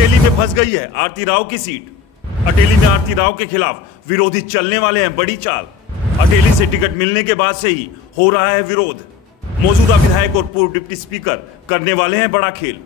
अटेली में फंस गई है आरती राव की सीट। अटेली में आरती राव के खिलाफ विरोधी चलने वाले हैं बड़ी चाल। अटेली से टिकट मिलने के बाद से ही हो रहा है विरोध। मौजूदा विधायक और पूर्व डिप्टी स्पीकर करने वाले हैं बड़ा खेल।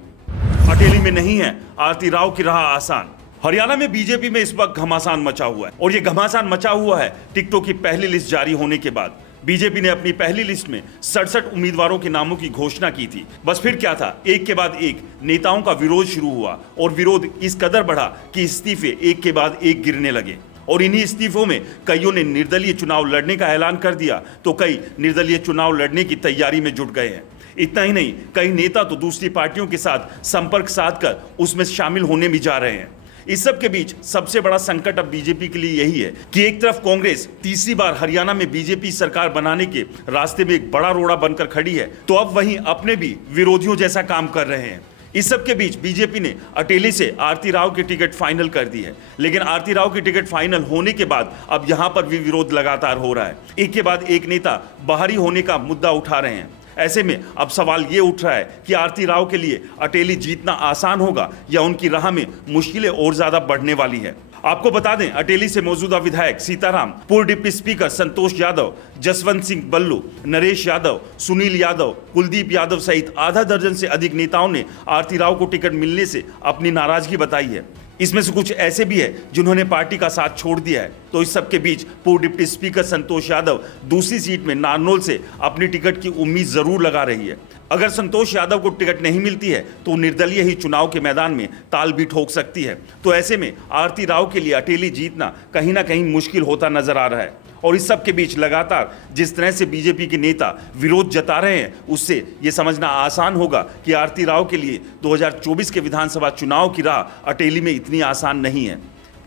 अटेली में नहीं है आरती राव की राह आसान। हरियाणा में बीजेपी में इस वक्त घमासान मचा हुआ है और यह घमासान मचा हुआ है टिकटों की पहली लिस्ट जारी होने के बाद। बीजेपी ने अपनी पहली लिस्ट में 67 उम्मीदवारों के नामों की घोषणा की थी। बस फिर क्या था, एक के बाद एक नेताओं का विरोध शुरू हुआ और विरोध इस कदर बढ़ा कि इस्तीफे एक के बाद एक गिरने लगे और इन्हीं इस्तीफों में कईयों ने निर्दलीय चुनाव लड़ने का ऐलान कर दिया तो कई निर्दलीय चुनाव लड़ने की तैयारी में जुट गए हैं। इतना ही नहीं, कई नेता तो दूसरी पार्टियों के साथ संपर्क साधकर उसमें शामिल होने भी जा रहे हैं। इस सब के बीच सबसे बड़ा संकट अब बीजेपी के लिए यही है कि एक तरफ कांग्रेस तीसरी बार हरियाणा में बीजेपी सरकार बनाने के रास्ते में एक बड़ा रोड़ा बनकर खड़ी है, तो अब वहीं अपने भी विरोधियों जैसा काम कर रहे हैं। इस सब के बीच बीजेपी ने अटेली से आरती राव की टिकट फाइनल कर दी है, लेकिन आरती राव की टिकट फाइनल होने के बाद अब यहां पर भी विरोध लगातार हो रहा है। एक के बाद एक नेता बाहरी होने का मुद्दा उठा रहे हैं। ऐसे में अब सवाल ये उठ रहा है कि आरती राव के लिए अटेली जीतना आसान होगा या उनकी राह में मुश्किलें और ज्यादा बढ़ने वाली है। आपको बता दें, अटेली से मौजूदा विधायक सीताराम, पूर्व डिप्टी स्पीकर संतोष यादव, जसवंत सिंह बल्लू, नरेश यादव, सुनील यादव, कुलदीप यादव सहित आधा दर्जन से अधिक नेताओं ने आरती राव को टिकट मिलने से अपनी नाराजगी बताई है। इसमें से कुछ ऐसे भी है जिन्होंने पार्टी का साथ छोड़ दिया है। तो इस सब के बीच पूर्व डिप्टी स्पीकर संतोष यादव दूसरी सीट में नारनौल से अपनी टिकट की उम्मीद जरूर लगा रही है। अगर संतोष यादव को टिकट नहीं मिलती है तो निर्दलीय ही चुनाव के मैदान में ताल भी ठोक सकती है। तो ऐसे में आरती राव के लिए अटेली जीतना कहीं ना कहीं मुश्किल होता नजर आ रहा है। और इस सब के बीच लगातार जिस तरह से बीजेपी के नेता विरोध जता रहे हैं, उससे ये समझना आसान होगा कि आरती राव के लिए 2024 के विधानसभा चुनाव की राह अटेली में इतनी आसान नहीं है।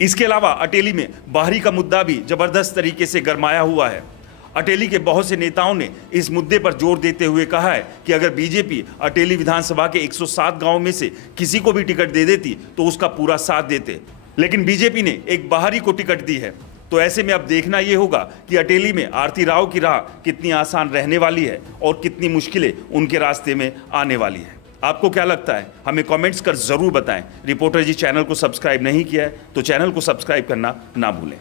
इसके अलावा अटेली में बाहरी का मुद्दा भी जबरदस्त तरीके से गरमाया हुआ है। अटेली के बहुत से नेताओं ने इस मुद्दे पर जोर देते हुए कहा है कि अगर बीजेपी अटेली विधानसभा के 107 गांवों में से किसी को भी टिकट दे देती तो उसका पूरा साथ देते, लेकिन बीजेपी ने एक बाहरी को टिकट दी है। तो ऐसे में अब देखना यह होगा कि अटेली में आरती राव की राह कितनी आसान रहने वाली है और कितनी मुश्किलें उनके रास्ते में आने वाली है। आपको क्या लगता है, हमें कमेंट्स कर जरूर बताएं। रिपोर्टर जी चैनल को सब्सक्राइब नहीं किया है तो चैनल को सब्सक्राइब करना ना भूलें।